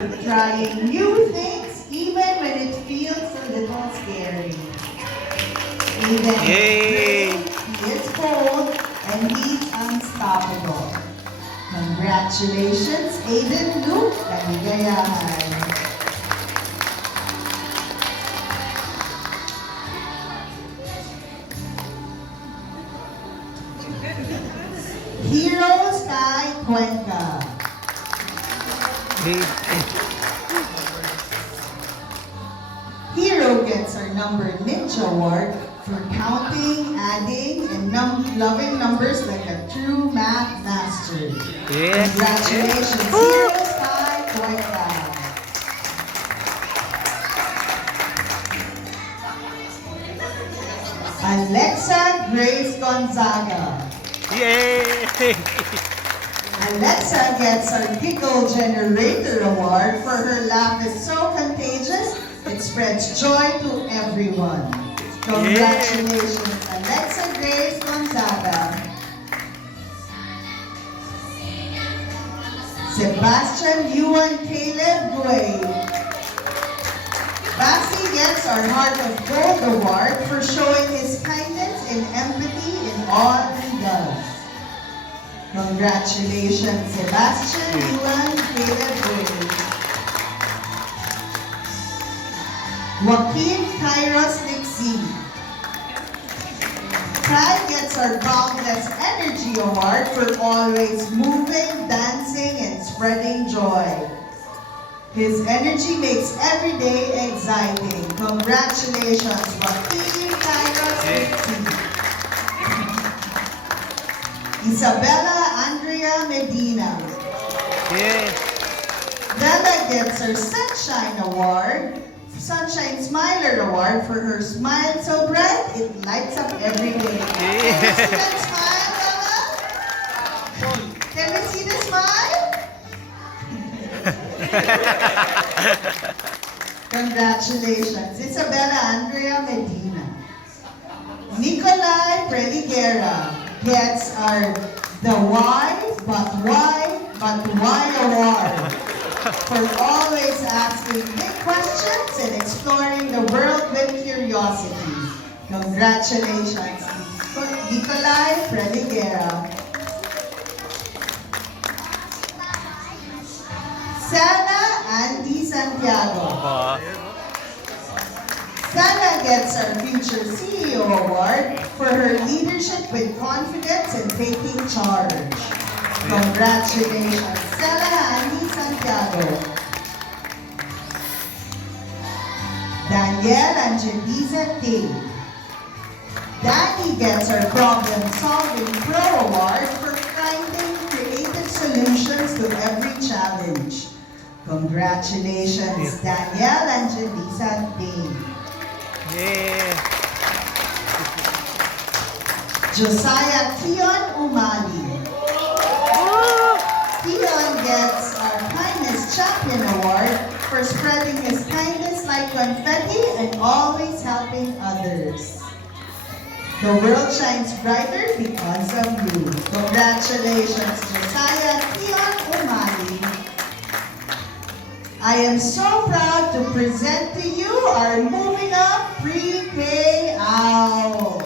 Trying new things even when it feels a little scary. Even Yay! he is bold and he's unstoppable. Congratulations, Aiden Luke Kaligayahan. Heroes kay Cuenca. Hero gets our number ninja award for counting, adding, and loving numbers like a true math master. Yes. Congratulations, Heroes kay Cuenca. Alexa Grace Gonzaga. Yay! Alexa gets our Giggle Generator Award for her laugh is so contagious, it spreads joy to everyone. Congratulations, Alexa Grace Gonzaga. Sebastian Yuan Caleb Guay. Bassi gets our Heart of Gold Award for showing his kindness and empathy in all he does. Congratulations, Sebastian Yuan Caleb Guay. Joaquin Kairos Nixie. Kai gets our Boundless Energy Award for always moving, dancing, and spreading joy. His energy makes every day exciting. Congratulations, Joaquin Kairos Nixie. Isabella Andrea Medina. Yes. Bella gets her Sunshine Award, Sunshine Smiler Award for her smile so bright it lights up every day. Can we see that smile, Bella? Can we see the smile? Congratulations, Isabella Andrea Medina. Nicolai Preliguera gets our The Why But Why Award for always asking big questions and exploring the world with curiosity. Congratulations, Nicolai Preliguera. Sana Andy Santiago. Sana gets our Future CEO Award for her leadership with confidence and taking charge. Congratulations, Sana Andy Santiago. Danielle Angeliza T. Danny gets our Problem Solving Pro Award for finding creative solutions to every challenge. Congratulations, Danielle Angeliza T. Yeah. Josiah Keon Umali. Keon gets our Kindness Champion Award for spreading his kindness like confetti and always helping others. The world shines brighter because of you. Congratulations, Josiah Keon Umali. I am so proud to present to you our Moving Up Pre-K Owl.